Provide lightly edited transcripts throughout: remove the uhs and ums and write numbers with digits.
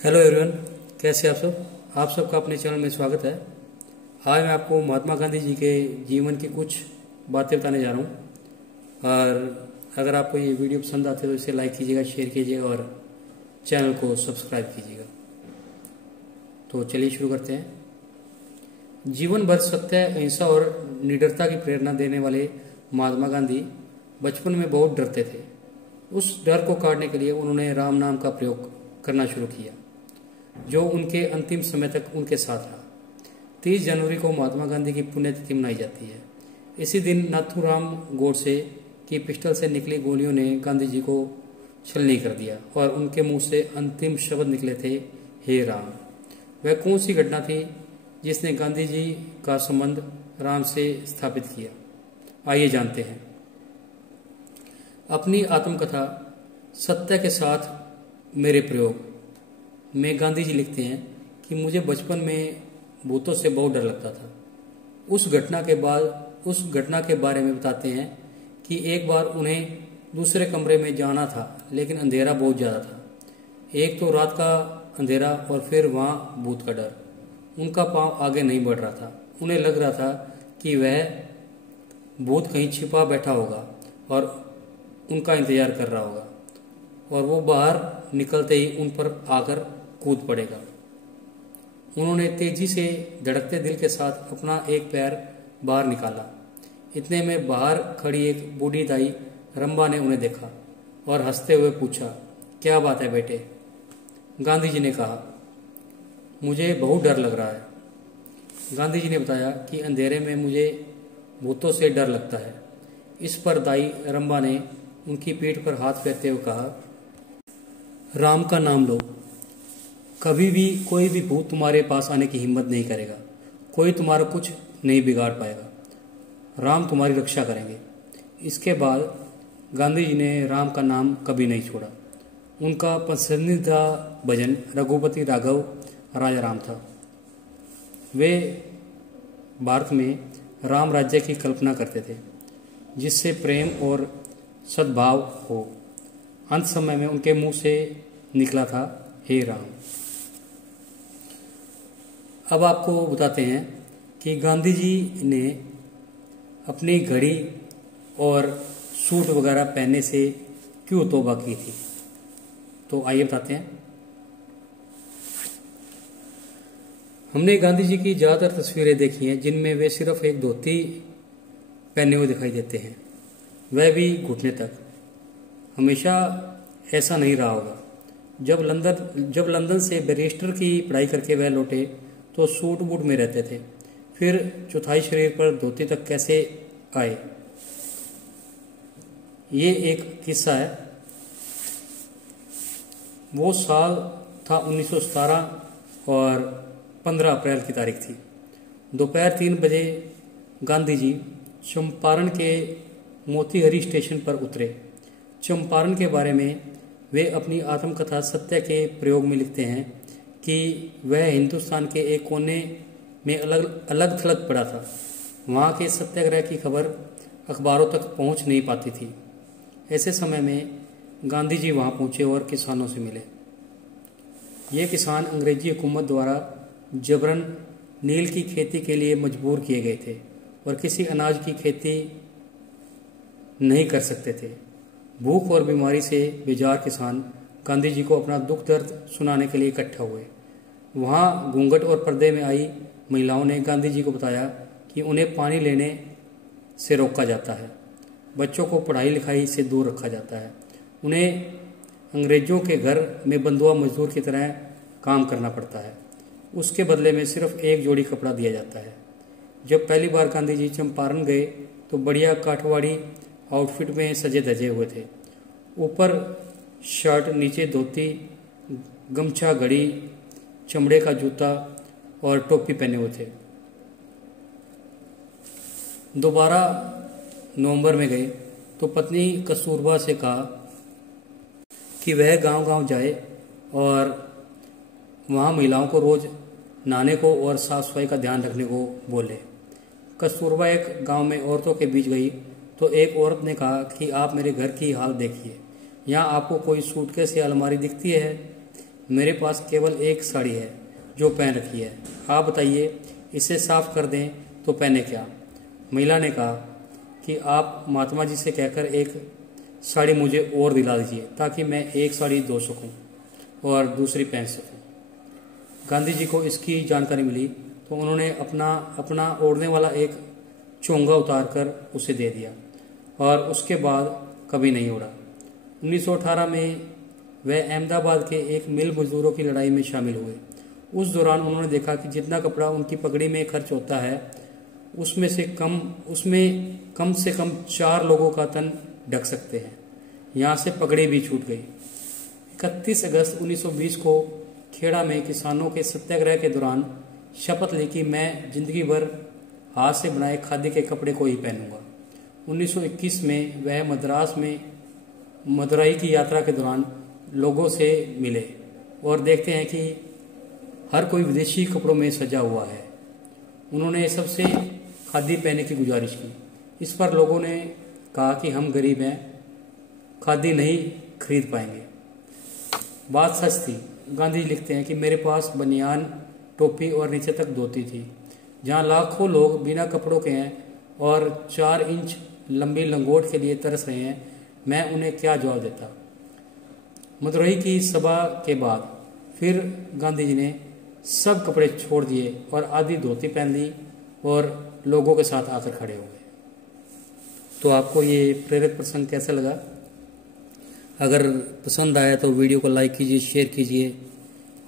Hello everyone, कैसे आप सब। आप सबका अपने चैनल में स्वागत है। आज मैं आपको महात्मा गांधी जी के जीवन की कुछ बातें बताने जा रहा हूँ। और अगर आपको ये वीडियो पसंद आती है तो इसे लाइक कीजिएगा, शेयर कीजिएगा और चैनल को सब्सक्राइब कीजिएगा। तो चलिए शुरू करते हैं। जीवन भर सत्य, अहिंसा और निडरता की प्रेरणा देने वाले महात्मा गांधी बचपन में बहुत डरते थे। उस डर को काटने के लिए उन्होंने राम नाम का प्रयोग करना शुरू किया, जो उनके अंतिम समय तक उनके साथ रहा। 30 जनवरी को महात्मा गांधी की पुण्यतिथि मनाई जाती है। इसी दिन नाथूराम गोडसे की पिस्टल से निकली गोलियों ने गांधी जी को छलनी कर दिया और उनके मुंह से अंतिम शब्द निकले थे, हे राम। वह कौन सी घटना थी जिसने गांधी जी का संबंध राम से स्थापित किया? आइए जानते हैं। अपनी आत्मकथा सत्य के साथ मेरे प्रयोग में गांधी जी लिखते हैं कि मुझे बचपन में भूतों से बहुत डर लगता था। उस घटना के बारे में बताते हैं कि एक बार उन्हें दूसरे कमरे में जाना था, लेकिन अंधेरा बहुत ज़्यादा था। एक तो रात का अंधेरा और फिर वहाँ भूत का डर। उनका पांव आगे नहीं बढ़ रहा था। उन्हें लग रहा था कि वह भूत कहीं छिपा बैठा होगा और उनका इंतजार कर रहा होगा और वो बाहर निकलते ही उन पर आकर कूद पड़ेगा। उन्होंने तेजी से धड़कते दिल के साथ अपना एक पैर बाहर निकाला। इतने में बाहर खड़ी एक बूढ़ी दाई रंबा ने उन्हें देखा और हंसते हुए पूछा, क्या बात है बेटे? गांधी जी ने कहा, मुझे बहुत डर लग रहा है। गांधी जी ने बताया कि अंधेरे में मुझे भूतों से डर लगता है। इस पर दाई रंबा ने उनकी पीठ पर हाथ फेरते हुए कहा, राम का नाम लो। कभी भी कोई भी भूत तुम्हारे पास आने की हिम्मत नहीं करेगा। कोई तुम्हारा कुछ नहीं बिगाड़ पाएगा। राम तुम्हारी रक्षा करेंगे। इसके बाद गांधी जी ने राम का नाम कभी नहीं छोड़ा। उनका पसंदीदा भजन रघुपति राघव राजा राम था। वे भारत में राम राज्य की कल्पना करते थे, जिससे प्रेम और सद्भाव हो। अंत समय में उनके मुंह से निकला था, हे राम। अब आपको बताते हैं कि गांधी जी ने अपनी घड़ी और सूट वगैरह पहनने से क्यों तौबा की थी। तो आइए बताते हैं। हमने गांधी जी की ज़्यादातर तस्वीरें देखी हैं जिनमें वे सिर्फ एक धोती पहने हुए दिखाई देते हैं, वह भी घुटने तक। हमेशा ऐसा नहीं रहा होगा। जब लंदन से बैरिस्टर की पढ़ाई करके वह लौटे तो सूट बूट में रहते थे। फिर चौथाई शरीर पर धोती तक कैसे आए, ये एक किस्सा है। वो साल था 1917 और 15 अप्रैल की तारीख थी। दोपहर 3 बजे गांधी जी चंपारण के मोतीहरी स्टेशन पर उतरे। चंपारण के बारे में वे अपनी आत्मकथा सत्य के प्रयोग में लिखते हैं कि वह हिंदुस्तान के एक कोने में अलग थलग पड़ा था। वहाँ के सत्याग्रह की खबर अखबारों तक पहुँच नहीं पाती थी। ऐसे समय में गांधी जी वहाँ पहुँचे और किसानों से मिले। ये किसान अंग्रेजी हुकूमत द्वारा जबरन नील की खेती के लिए मजबूर किए गए थे और किसी अनाज की खेती नहीं कर सकते थे। भूख और बीमारी से बेजार किसान गांधी जी को अपना दुख दर्द सुनाने के लिए इकट्ठा हुए। वहाँ घूंघट और पर्दे में आई महिलाओं ने गांधी जी को बताया कि उन्हें पानी लेने से रोका जाता है, बच्चों को पढ़ाई लिखाई से दूर रखा जाता है, उन्हें अंग्रेजों के घर में बंधुआ मजदूर की तरह काम करना पड़ता है, उसके बदले में सिर्फ एक जोड़ी कपड़ा दिया जाता है। जब पहली बार गांधी जी चंपारण गए तो बढ़िया काठवाड़ी आउटफिट में सजे धजे हुए थे। ऊपर शर्ट, नीचे धोती, गमछा, घड़ी, चमड़े का जूता और टोपी पहने हुए थे। दोबारा नवंबर में गए तो पत्नी कस्तूरबा से कहा कि वह गांव-गांव जाए और वहां महिलाओं को रोज नहाने को और साफ सफाई का ध्यान रखने को बोले। कस्तूरबा एक गांव में औरतों के बीच गई तो एक औरत ने कहा कि आप मेरे घर की हाल देखिए, यहाँ आपको कोई सूटकेस या अलमारी दिखती है? मेरे पास केवल एक साड़ी है जो पहन रखी है, आप बताइए इसे साफ कर दें तो पहने क्या। महिला ने कहा कि आप महात्मा जी से कहकर एक साड़ी मुझे और दिला दीजिए ताकि मैं एक साड़ी धो सकूं और दूसरी पहन सकूं। गांधी जी को इसकी जानकारी मिली तो उन्होंने अपना ओढ़ने वाला एक चोंगा उतार कर उसे दे दिया और उसके बाद कभी नहीं उड़ा। 1918 में वह अहमदाबाद के एक मिल मजदूरों की लड़ाई में शामिल हुए। उस दौरान उन्होंने देखा कि जितना कपड़ा उनकी पगड़ी में खर्च होता है उसमें कम से कम 4 लोगों का तन ढक सकते हैं। यहाँ से पगड़ी भी छूट गई। 31 अगस्त 1920 को खेड़ा में किसानों के सत्याग्रह के दौरान शपथ ली कि मैं जिंदगी भर हाथ से बनाए खादी के कपड़े को ही पहनूंगा। 1921 में वह मद्रास में मदुरई की यात्रा के दौरान लोगों से मिले और देखते हैं कि हर कोई विदेशी कपड़ों में सजा हुआ है। उन्होंने सबसे खादी पहनने की गुजारिश की। इस पर लोगों ने कहा कि हम गरीब हैं, खादी नहीं खरीद पाएंगे। बात सच थी। गांधी जी लिखते हैं कि मेरे पास बनियान, टोपी और नीचे तक धोती थी। जहां लाखों लोग बिना कपड़ों के हैं और 4 इंच लंबी लंगोट के लिए तरस रहे हैं, मैं उन्हें क्या जवाब देता। मदुरई की सभा के बाद फिर गांधी जी ने सब कपड़े छोड़ दिए और आधी धोती पहन ली और लोगों के साथ आकर खड़े हो गए। तो आपको ये प्रेरक प्रसंग कैसा लगा? अगर पसंद आया तो वीडियो को लाइक कीजिए, शेयर कीजिए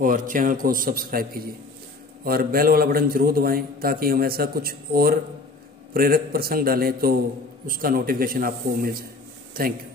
और चैनल को सब्सक्राइब कीजिए और बेल वाला बटन जरूर दबाएं ताकि हम ऐसा कुछ और प्रेरक प्रसंग डालें तो उसका नोटिफिकेशन आपको मिल जाए। Thank you.